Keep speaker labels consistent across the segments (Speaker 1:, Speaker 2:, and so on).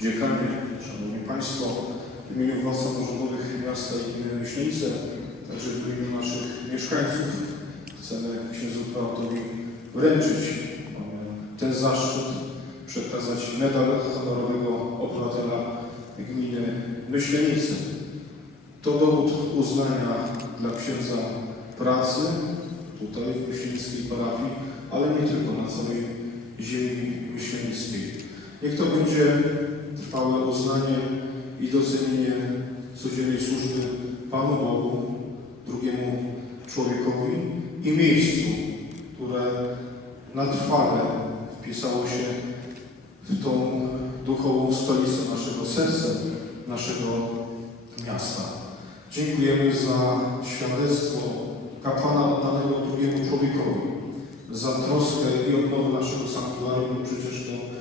Speaker 1: Dziekanie, Szanowni Państwo, w imieniu władz samorządowych miasta i gminy Myślenice, także w imieniu naszych mieszkańców chcemy księdzu prałatowi wręczyć ten zaszczyt, przekazać medal honorowego obywatela gminy Myślenice. To dowód uznania dla księdza pracy tutaj w myślenickiej parafii, ale nie tylko na całej ziemi myślenickiej. Niech to będzie trwałe uznanie i docenienie codziennej służby Panu Bogu, drugiemu człowiekowi i miejscu, które na trwale wpisało się w tą duchową stolicę naszego serca, naszego miasta. Dziękujemy za świadectwo kapłana oddanego drugiemu człowiekowi, za troskę i odnowę naszego sanktuarium, przecież to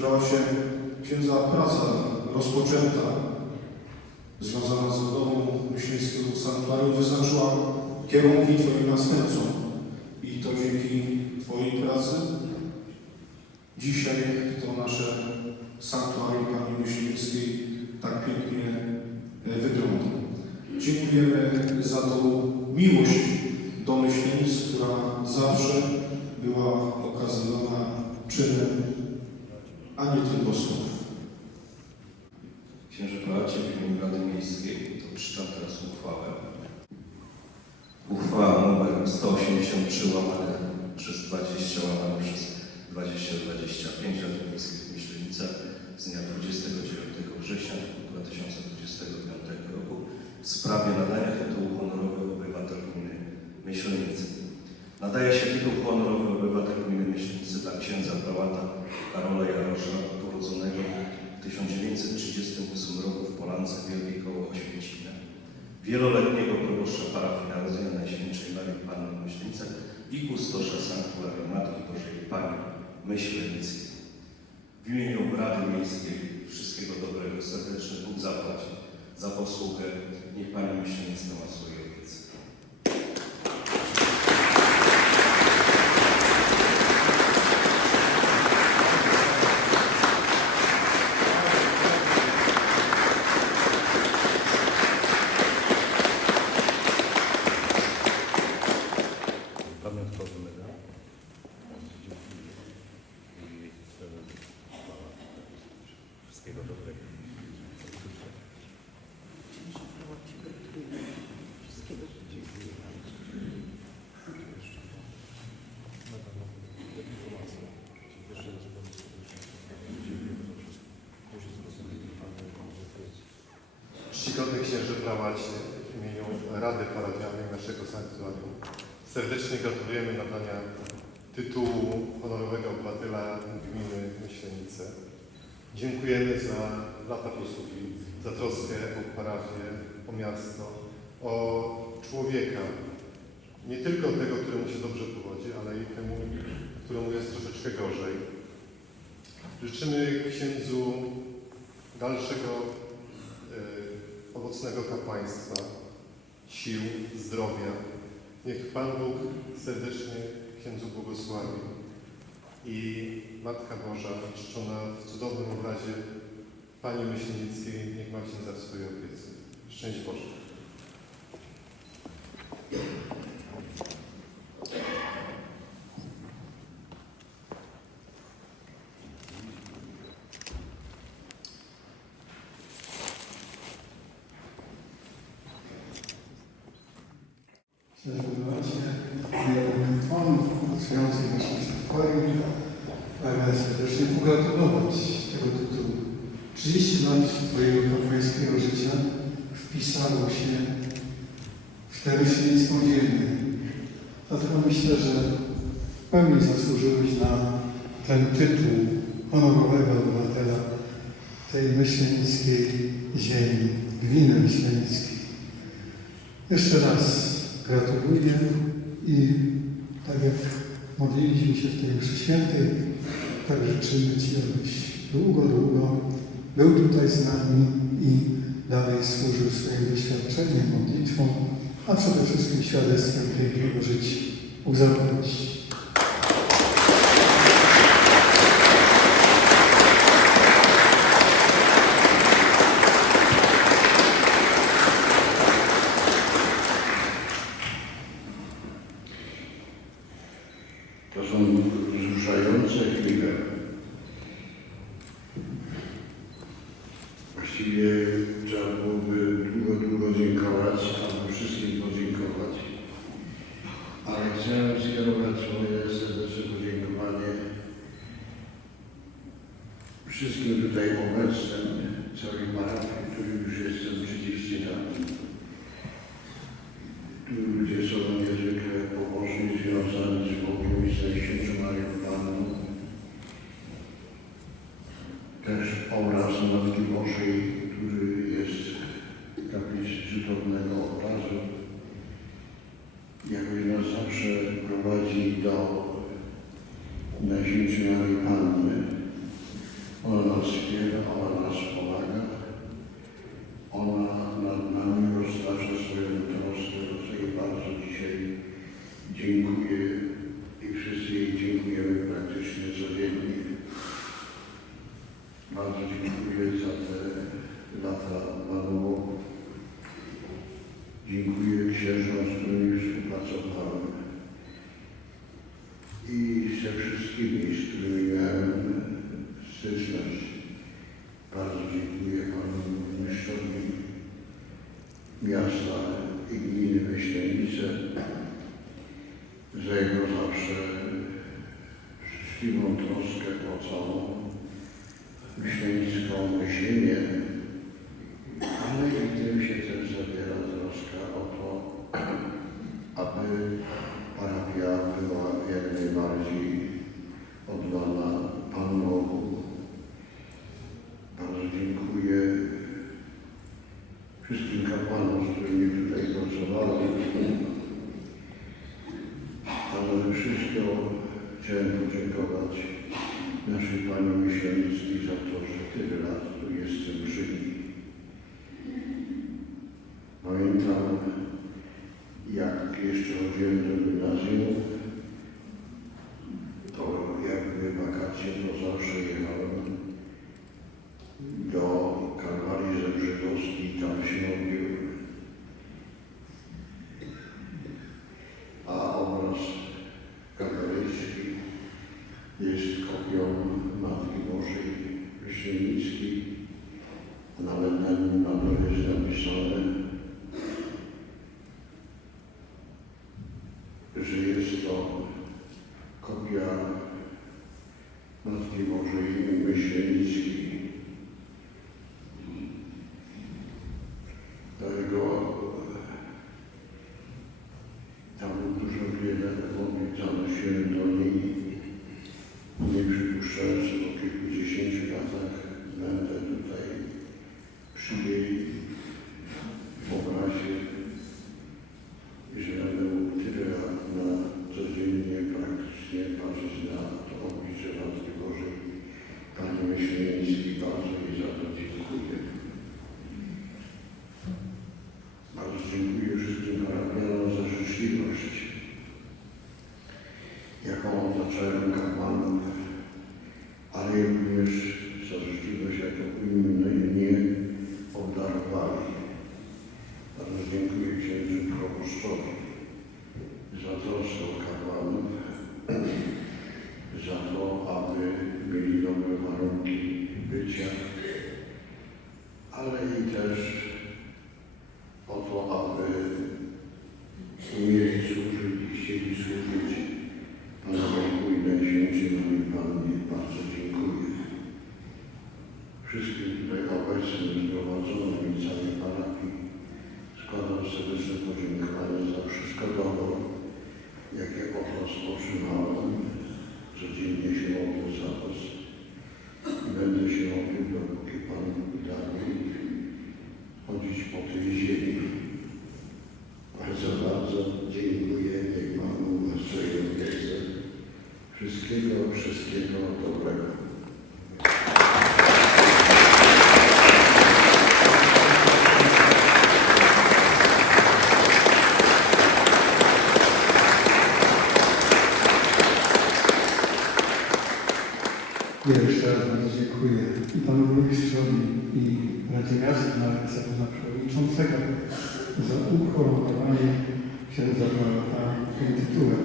Speaker 1: brała się księdza praca rozpoczęta, związana z budową myśliwskiego sanktuarium, wyznaczyła kierunki Twoim następcom. I to dzięki Twojej pracy dzisiaj to nasze sanktuarium Pani Myśliwskiej tak pięknie e, wygląda. Dziękujemy za tą miłość do myślenic, która zawsze była okazywana czynem, a nie tylko słów.
Speaker 2: Księże Palacie w imieniu Rady Miejskiej to czytam teraz uchwałę. Uchwała nr 183 łamane przez 20 łamane przez 2025 Rady Miejskiej w Myślenicach z dnia 29 września 2025 roku w sprawie nadania tytułu honorowego obywatel gminy Myślenicy. Nadaje się tytuł honorowy obywatel gminy Myślenicy dla księdza prałata Karola Jarosza, urodzonego w 1938 roku w Polance Wielkiej koło Oświęcimia, wieloletniego proboszcza parafii Najświętszej Marii Panny w Myślenicach i kustosza Sanktuarium Matki Bożej Pani Myślenickiej. W imieniu Rady Miejskiej wszystkiego dobrego serdecznie Bóg zapłaci za posługę. Niech Pani Myślenicka ma swoje opiece.
Speaker 3: Pamiątkowy medal. I wszystkiego dobrego.
Speaker 4: Czcigodny księże prałacie, w imieniu Rady Parafialnej naszego sanktuarium serdecznie gratulujemy nadania tytułu honorowego obywatela gminy Myślenice. Dziękujemy za lata posługi, za troskę o parafię, o miasto, o człowieka. Nie tylko tego, któremu się dobrze powodzi, ale i temu, któremu jest troszeczkę gorzej. Życzymy księdzu dalszego owocnego kapłaństwa, sił, zdrowia. Niech Pan Bóg serdecznie księdzu błogosławi i Matka Boża, czczona w cudownym obrazie Pani Myślenickiej, niech ma księdza w swojej opiece. Szczęść Boże.
Speaker 5: Serdecznie panów pracujących w naszym sanktuarium pragnę serdecznie pogratulować tego tytułu. 30 lat Twojego kapłańskiego życia wpisało się w tę myślenicką ziemię. Dlatego myślę, że w pełni zasłużyłeś na ten tytuł honorowego obywatela tej myślenickiej ziemi, gminy myślenickiej. Jeszcze raz gratuluję i tak jak modliliśmy się w tej mszy świętej, tak życzymy Ci, abyś długo, długo był tutaj z nami i dalej służył swoim doświadczeniem, modlitwą, a przede wszystkim świadectwem pięknego życia. To są wzruszające chwile.
Speaker 6: Właściwie trzeba byłoby długo, długo dziękować, albo wszystkim podziękować. Ale chciałem skierować swoje serdeczne podziękowanie wszystkim tutaj obecnym, całej parafii, który już jestem 30 lat. Tu ludzie są do Najświętszej Panny. Wspiera, ona nas pomaga. Ona nad nami roztacza swoją troskę, jej bardzo dzisiaj dziękuję i wszyscy jej dziękujemy praktycznie codziennie. Bardzo dziękuję za te lata Panu Bogu. Dziękuję księżom, z którymi współpracowałem. I ze wszystkimi, z którymi miałem styczność. Bardzo dziękuję Panu Burmistrzowi miasta i gminy Myślenice za jego zawsze życzliwą troskę o całą myślenicką ziemię, ale i tym się też zawiera troska o to, aby parafia była jak najbardziej oddana Panu Bogu. Bardzo dziękuję wszystkim kapłanom, z którymi tutaj pracowałem. Ale ze wszystko chciałem podziękować naszej Pani Myślenickiej za to, że tyle lat tu jestem żywy. Pamiętam, jak jeszcze chodziłem do gimnazjum, to jak były wakacje, to zawsze jechałem do Kalwarii Zebrzydowskiej i tam się modliłem. A obraz katolicki jest kopią Matki Bożej Wyświęckiej. Nawet na jest napisane, że jest to kopia Matki Bożej Myślenickiej. Dlatego tam dużo wiele modlitw zanosiłem do niej. Nie przypuszczałem, że po kilkudziesięciu latach będę tutaj przy jej obrazie i że będę mógł tyle lat na codziennie praktycznie patrzeć na to oblicze Matki Bożej. Panie Myśleński, bardzo jej za to dziękuję. Bardzo dziękuję wszystkim parafianom za życzliwość, jaką otaczałem kapłanów, ale również za życzliwość, jaką inni mnie obdarowali. Bardzo dziękuję księdzu proboszczowi za troskę o kapłanów, za to, aby mieli dobre warunki bycia, ale i też o to, aby umieli służyć i chcieli służyć Panu Bogu i Bardzo dziękuję. Wszystkim tutaj obecnym, zgromadzonym i całej parafii składam serdeczne podziękowanie za wszystko dobro, jakie od Was otrzymałem. Codziennie się modlę za Was i będę się modlił, dopóki Pan da mi chodzić po tej ziemi. Bardzo, bardzo dziękuję. Niech Pan umocuje miejsce. Wszystkiego, wszystkiego dobrego.
Speaker 5: Jeszcze raz bardzo dziękuję i panu burmistrzowi i Radzie Miasta, nawet za przewodniczącego za ukoronowanie księdza Brata tym tytułem.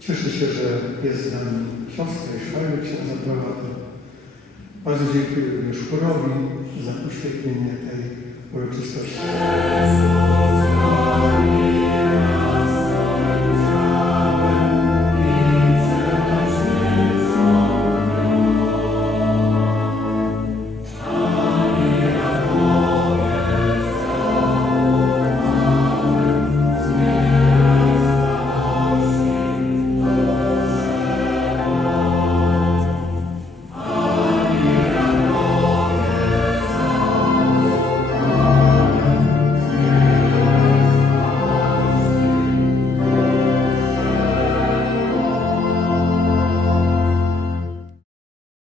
Speaker 5: Cieszę się, że jest z nami siostra i szwagier księdza Brata. Bardzo dziękuję również chorowi za uświetnienie tej uroczystości.